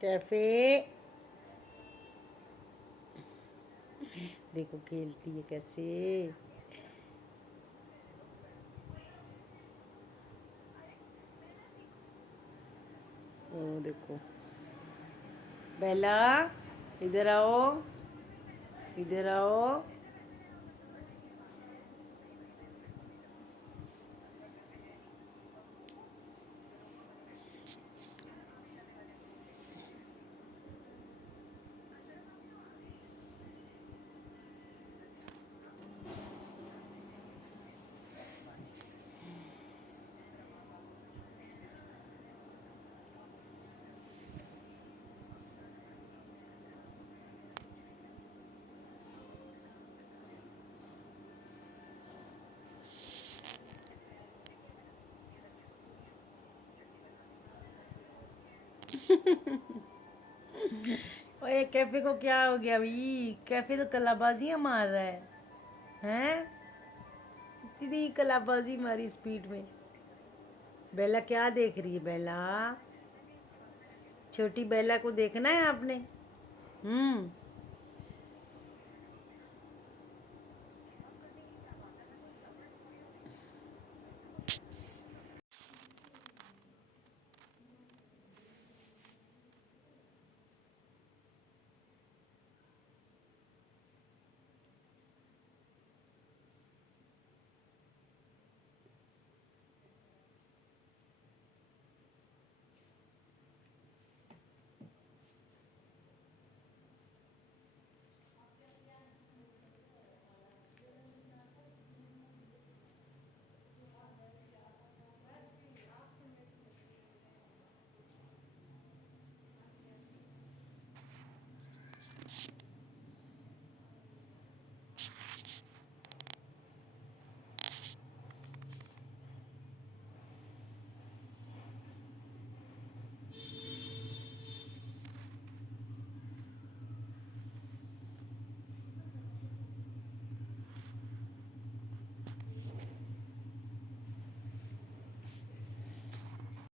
कैफे देखो खेलती है कैसे। ओ देखो बेला, इधर आओ, इधर आओ। ओए कैफे को क्या हो गया भाई? कैफे तो कलाबाजियां मार रहा है। हैं? इतनी कलाबाजी मारी स्पीड में। बेला क्या देख रही है बेला? छोटी बेला को देखना है आपने। हम्म।